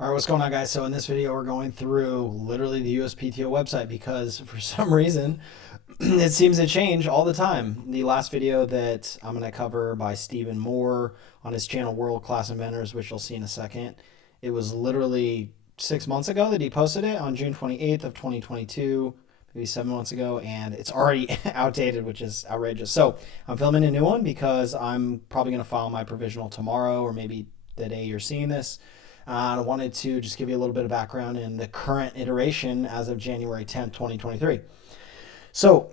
All right, what's going on, guys? So in this video, we're going through literally the USPTO website because for some reason, it seems to change all the time. The last video that I'm going to cover by Steven Moor on his channel, World Class Inventors, which you'll see in a second, it was literally 6 months ago that he posted it on June 28th of 2022, maybe 7 months ago, and it's already outdated, which is outrageous. So I'm filming a new one because I'm probably going to file my provisional tomorrow or maybe the day you're seeing this. I wanted to just give you a little bit of background in the current iteration as of January 10th, 2023. So,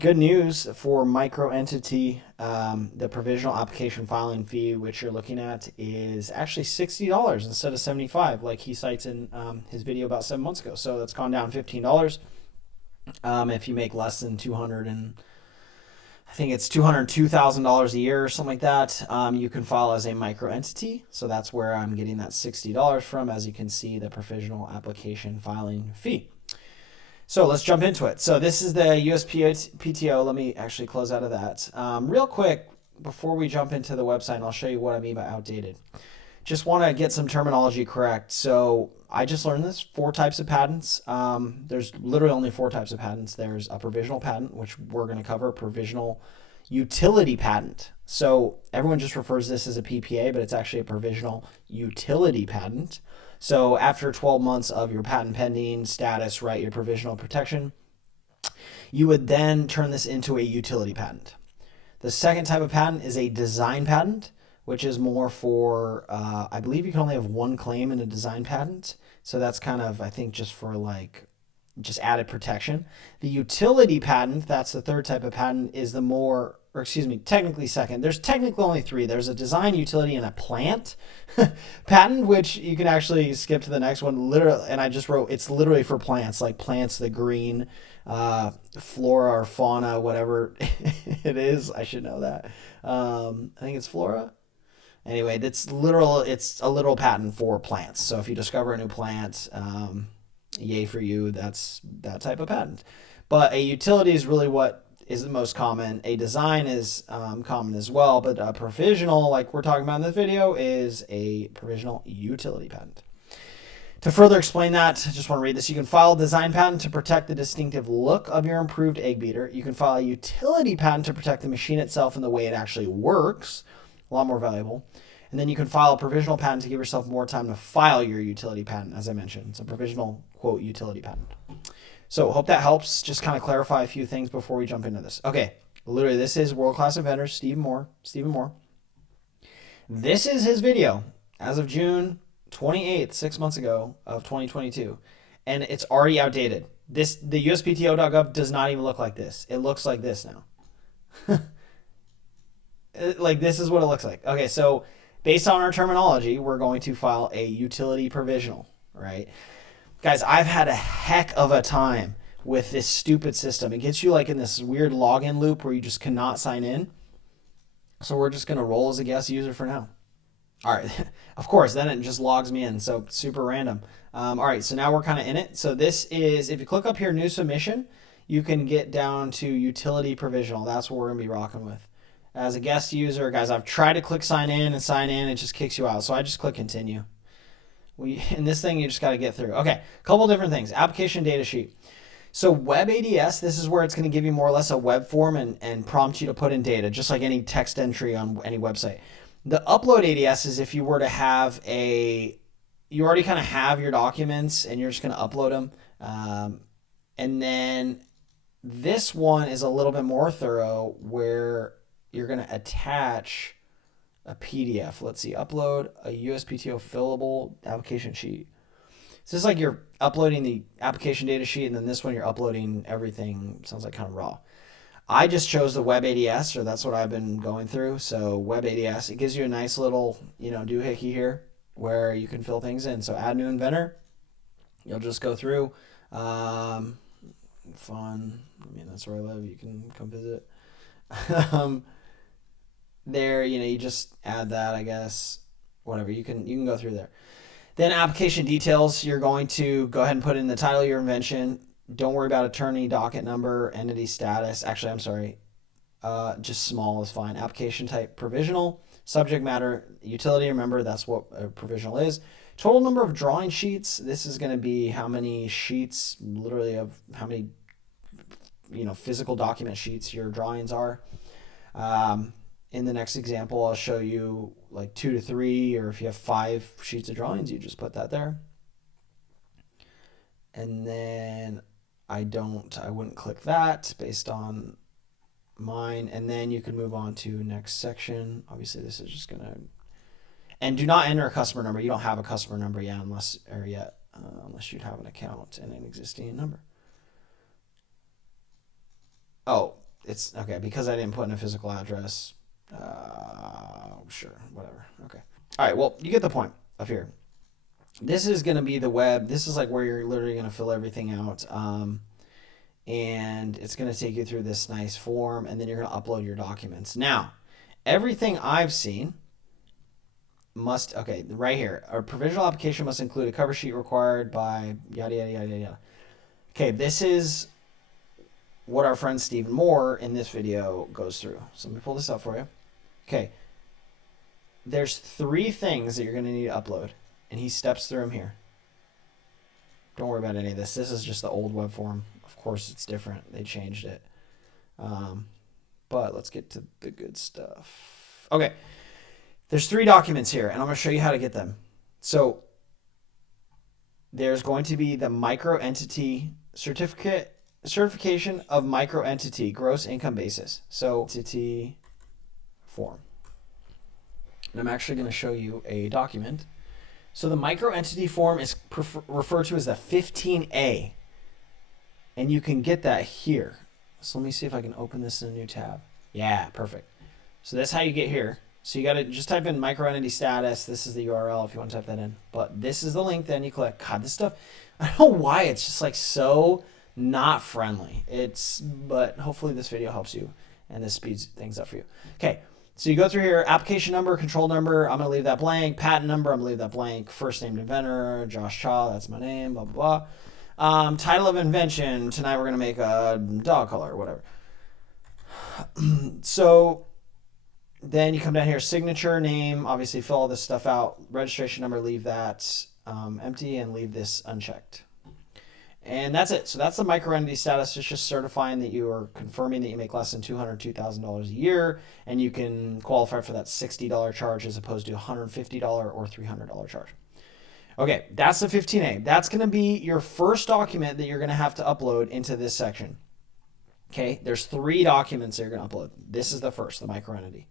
good news for micro entity. The provisional application filing fee, which you're looking at, is actually $60 instead of $75, like he cites in his video about 7 months ago. So that's gone down $15. If you make less than 200 and I think it's $202,000 a year or something like that. You can file as a micro entity. So that's where I'm getting that $60 from, as you can see, the provisional application filing fee. So let's jump into it. So this is the USPTO. Let me actually close out of that. Real quick, before we jump into the website, and I'll show you what I mean by outdated. Just want to get some terminology correct. So I just learned this, 4 types of patents. There's literally only 4 types of patents. There's a provisional patent, which we're going to cover, provisional utility patent. So everyone just refers this as a PPA, but it's actually a provisional utility patent. So after 12 months of your patent pending status, right, your provisional protection, you would then turn this into a utility patent. The second type of patent is a design patent, which is more for, I believe you can only have one claim in a design patent. So that's kind of, I think, just for like, just added protection. The utility patent, that's the third type of patent, is the more, or excuse me, technically second. There's technically only 3. There's a design, utility, and a plant patent, which you can actually skip to the next one. Literally, and I just wrote, it's literally for plants, like plants, the green, flora or fauna, whatever it is. I should know that. I think it's flora. Anyway, it's a literal patent for plants. So if you discover a new plant, yay for you, that's that type of patent. But a utility is really what is the most common. A design is common as well, but a provisional, like we're talking about in this video, is a provisional utility patent. To further explain that, I just want to read this. You can file a design patent to protect the distinctive look of your improved egg beater. You can file a utility patent to protect the machine itself and the way it actually works. A lot more valuable. And then you can file a provisional patent to give yourself more time to file your utility patent, as I mentioned. It's a provisional, quote, utility patent. So hope that helps. Just kind of clarify a few things before we jump into this. Okay, literally, this is World Class Inventor, Steven Moor. This is his video as of June 28th, 6 months ago of 2022. And it's already outdated. The USPTO.gov does not even look like this. It looks like this now. Like, this is what it looks like. Okay, so based on our terminology, we're going to file a utility provisional, right? Guys, I've had a heck of a time with this stupid system. It gets you like in this weird login loop where you just cannot sign in. So we're just going to roll as a guest user for now. All right, of course, then it just logs me in, so super random. All right, so now we're kind of in it. So this is, if you click up here, new submission, you can get down to utility provisional. That's what we're going to be rocking with. As a guest user, guys, I've tried to click sign in, it just kicks you out. So I just click continue. In this thing, you just got to get through. Okay, a couple different things. Application data sheet. So web ADS, this is where it's going to give you more or less a web form and prompt you to put in data, just like any text entry on any website. The upload ADS is if you were to have you already kind of have your documents and you're just going to upload them. And then this one is a little bit more thorough where you're going to attach a PDF. Let's see, upload a USPTO fillable application sheet. So it's like you're uploading the application data sheet, and then this one you're uploading everything. Sounds like kind of raw. I just chose the web ADS, or that's what I've been going through. So web ADS, it gives you a nice little, doohickey here where you can fill things in. So add new inventor. You'll just go through. Fun. I mean, that's where I live. You can come visit. There, you just add that, I guess. Whatever, you can go through there. Then application details, you're going to go ahead and put in the title of your invention. Don't worry about attorney, docket number, entity status. Actually, I'm sorry. Just small is fine. Application type provisional. Subject matter, utility, remember that's what a provisional is. Total number of drawing sheets. This is going to be how many sheets, literally, of how many, physical document sheets your drawings are. In the next example, I'll show you like 2 to 3, or if you have 5 sheets of drawings, you just put that there. And then I wouldn't click that based on mine. And then you can move on to next section. Obviously, this is just gonna, and do not enter a customer number. You don't have a customer number yet, unless you'd have an account and an existing number. Oh, it's okay because I didn't put in a physical address. Sure, whatever. Okay. All right. Well, you get the point up here. This is going to be the web. This is like where you're literally going to fill everything out. And it's going to take you through this nice form, and then you're going to upload your documents. Now, everything I've seen right here. A provisional application must include a cover sheet required by yada, yada, yada, yada. Okay, this is what our friend Steven Moor in this video goes through. So let me pull this up for you. Okay. There's 3 things that you're going to need to upload, and he steps through them here. Don't worry about any of this. This is just the old web form. Of course, it's different. They changed it. But let's get to the good stuff. Okay. There's 3 documents here, and I'm going to show you how to get them. So there's going to be the micro-entity certification of micro-entity, gross income basis. So entity form. And I'm actually going to show you a document. So the micro-entity form is referred to as the 15A. And you can get that here. So let me see if I can open this in a new tab. Yeah, perfect. So that's how you get here. So you got to just type in micro-entity status. This is the URL if you want to type that in. But this is the link, then you click. God, this stuff, I don't know why it's just like so not friendly. But hopefully this video helps you and this speeds things up for you. Okay. So you go through here, application number, control number, I'm going to leave that blank. Patent number, I'm going to leave that blank. First name inventor, Josh Child, that's my name, blah, blah, blah. Title of invention, tonight we're going to make a dog collar or whatever. So then you come down here, signature, name, obviously fill all this stuff out. Registration number, leave that empty and leave this unchecked. And that's it. So that's the micro-entity status. It's just certifying that you are confirming that you make less than $202,000 a year, and you can qualify for that $60 charge as opposed to $150 or $300 charge. Okay, that's the 15A. That's going to be your first document that you're going to have to upload into this section. Okay, there's 3 documents that you're going to upload. This is the first, the micro-entity.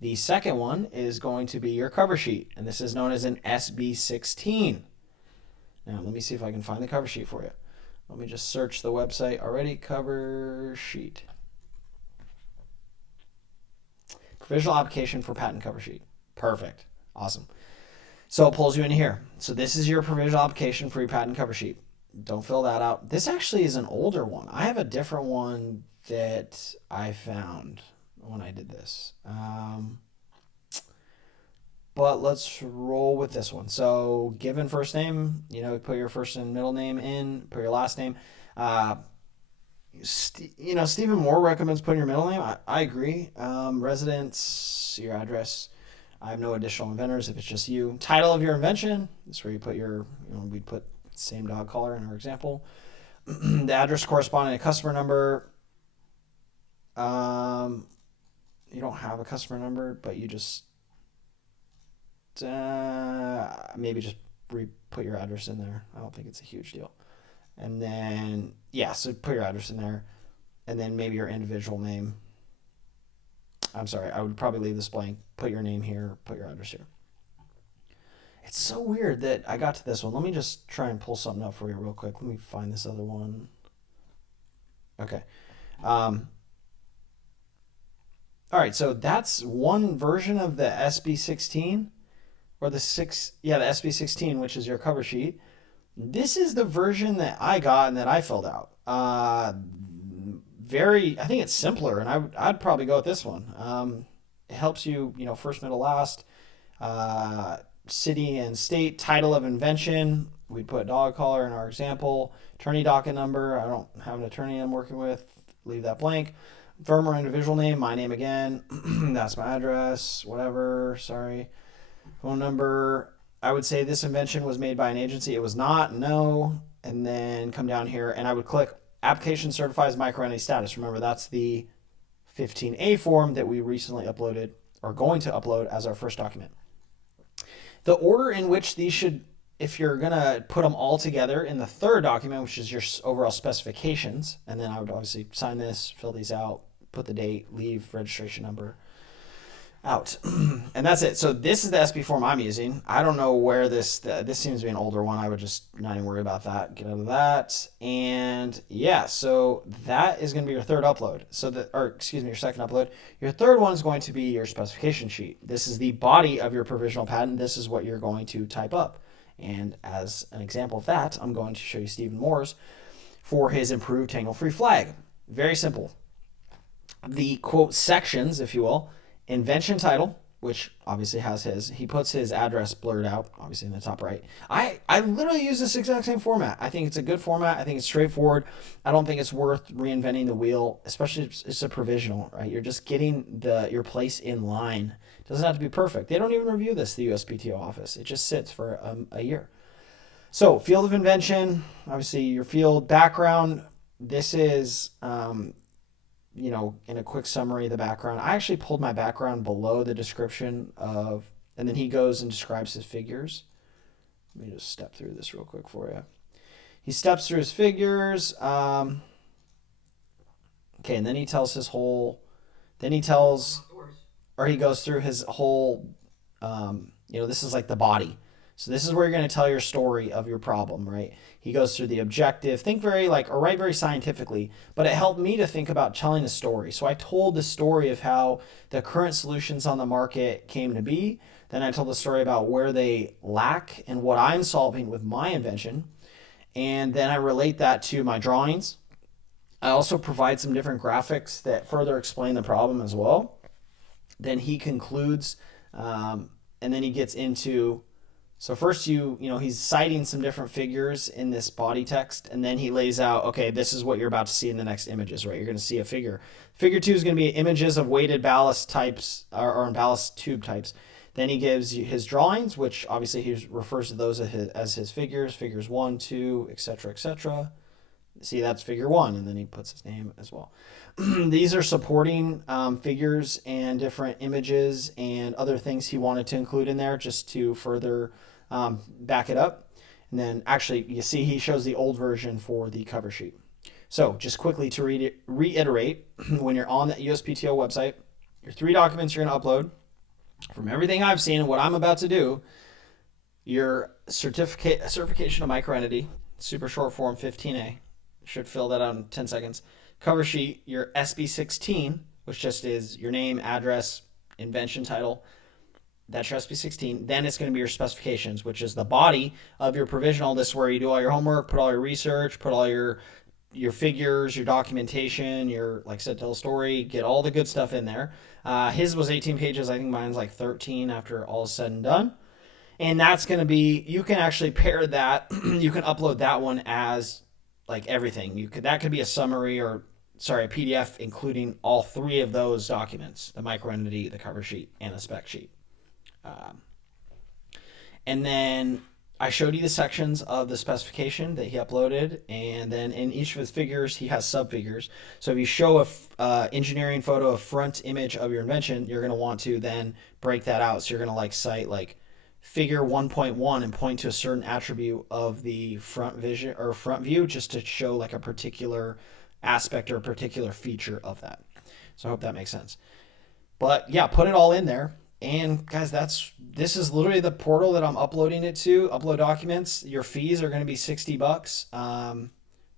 The second one is going to be your cover sheet, and this is known as an SB16. Now, let me see if I can find the cover sheet for you. Let me just search the website already. Cover sheet. Provisional application for patent cover sheet. Perfect. Awesome. So it pulls you in here. So this is your provisional application for your patent cover sheet. Don't fill that out. This actually is an older one. I have a different one that I found when I did this. But let's roll with this one. So given first name, put your first and middle name in, put your last name. Steven Moor recommends putting your middle name. I agree. Residence, your address. I have no additional inventors if it's just you. Title of your invention. This is where you put your, we'd put same dog collar in our example. The address corresponding to customer number. You don't have a customer number, but you just, maybe just put your address in there. I don't think it's a huge deal. And then, so put your address in there. And then maybe your individual name. I'm sorry, I would probably leave this blank. Put your name here, put your address here. It's so weird that I got to this one. Let me just try and pull something up for you real quick. Let me find this other one. Okay. All right, so that's one version of the SB16. Or the SB16, which is your cover sheet. This is the version that I got and that I filled out. I think it's simpler, and I'd probably go with this one. It helps you, first, middle, last, city and state, title of invention. We'd put dog collar in our example. Attorney docket number. I don't have an attorney I'm working with. Leave that blank. Firm or individual name. My name again. That's my address. Whatever. Sorry. Phone number, I would say this invention was made by an agency. It was not, no. And then come down here and I would click application certifies microentity status. Remember, that's the 15A form that we recently uploaded or going to upload as our first document. The order in which these should, if you're going to put them all together in the third document, which is your overall specifications, and then I would obviously sign this, fill these out, put the date, leave registration number out. And that's it. So this is the SB form I'm using. I don't know where this seems to be an older one. I would just not even worry about that. Get out of that. And yeah, so that is going to be your third upload. So your second upload. Your third one is going to be your specification sheet. This is the body of your provisional patent. This is what you're going to type up. And as an example of that, I'm going to show you Steven Moor's for his improved Tangle Free Flag. Very simple. The quote sections, if you will, invention title, which obviously has he puts his address blurred out, obviously in the top right. I literally use this exact same format. I think it's a good format. I think it's straightforward. I don't think it's worth reinventing the wheel, especially if it's a provisional, right? You're just getting your place in line. It doesn't have to be perfect. They don't even review this, the USPTO office. It just sits for a year. So field of invention, obviously your field background. This is, in a quick summary of the background. I actually pulled my background below the description of, and then he goes and describes his figures. Let me just step through this real quick for you. He steps through his figures. Okay, and then he tells his whole, he goes through his whole, this is like the body. So this is where you're going to tell your story of your problem, right? He goes through the objective, write very scientifically, but it helped me to think about telling a story. So I told the story of how the current solutions on the market came to be. Then I told the story about where they lack and what I'm solving with my invention. And then I relate that to my drawings. I also provide some different graphics that further explain the problem as well. Then he concludes, and then he gets into, so first he's citing some different figures in this body text, and then he lays out, okay, this is what you're about to see in the next images, right? You're going to see a figure. Figure 2 is going to be images of weighted ballast types or ballast tube types. Then he gives you his drawings, which obviously he refers to those as his figures, figures 1, 2, etc., etc. See, that's figure 1, and then he puts his name as well. These are supporting figures and different images and other things he wanted to include in there just to further back it up. And then actually, you see he shows the old version for the cover sheet. So just quickly to reiterate, when you're on the USPTO website, your 3 documents you're going to upload, from everything I've seen and what I'm about to do, your certification of microentity, super short form 15A, should fill that out in 10 seconds. Cover sheet, your SB16, which just is your name, address, invention title. That's your SB16. Then it's going to be your specifications, which is the body of your provisional. This is where you do all your homework, put all your research, put all your figures, your documentation, like I said, tell a story, get all the good stuff in there. His was 18 pages. I think mine's like 13 after all is said and done. And that's going to be, you can actually pair that. You can upload that one as like everything. That could be a summary a PDF including all 3 of those documents, the microentity, the cover sheet, and the spec sheet. And then I showed you the sections of the specification that he uploaded, and then in each of his figures, he has subfigures. So if you show a engineering photo, a front image of your invention, you're going to want to then break that out. So you're going to cite figure 1.1 and point to a certain attribute of the front vision or front view just to show a particular aspect or a particular feature of that. So I hope that makes sense. But yeah, put it all in there. And guys, this is literally the portal that I'm uploading it to. Upload documents. Your fees are going to be $60.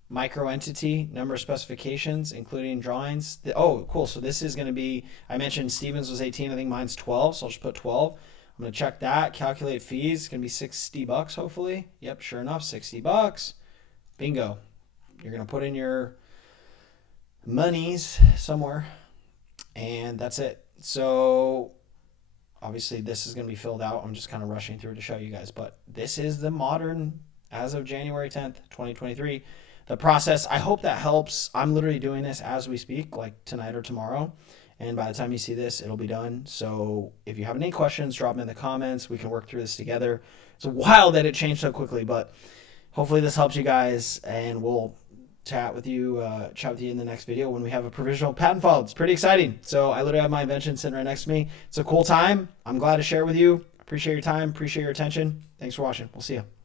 Micro entity, number of specifications, including drawings. Oh, cool. So this is going to be, I mentioned Steven's was 18. I think mine's 12. So I'll just put 12. I'm going to check that. Calculate fees. It's going to be $60, hopefully. Yep, sure enough, $60. Bingo. You're going to put in your monies somewhere. And that's it. So obviously, this is going to be filled out. I'm just kind of rushing through to show you guys. But this is the modern, as of January 10th, 2023, the process. I hope that helps. I'm literally doing this as we speak, like tonight or tomorrow. And by the time you see this, it'll be done. So if you have any questions, drop them in the comments. We can work through this together. It's wild that it changed so quickly, but hopefully this helps you guys, and we'll chat with you in the next video when we have a provisional patent filed. It's pretty exciting. So I literally have my invention sitting right next to me. It's a cool time. I'm glad to share with you. Appreciate your time. Appreciate your attention. Thanks for watching. We'll see you.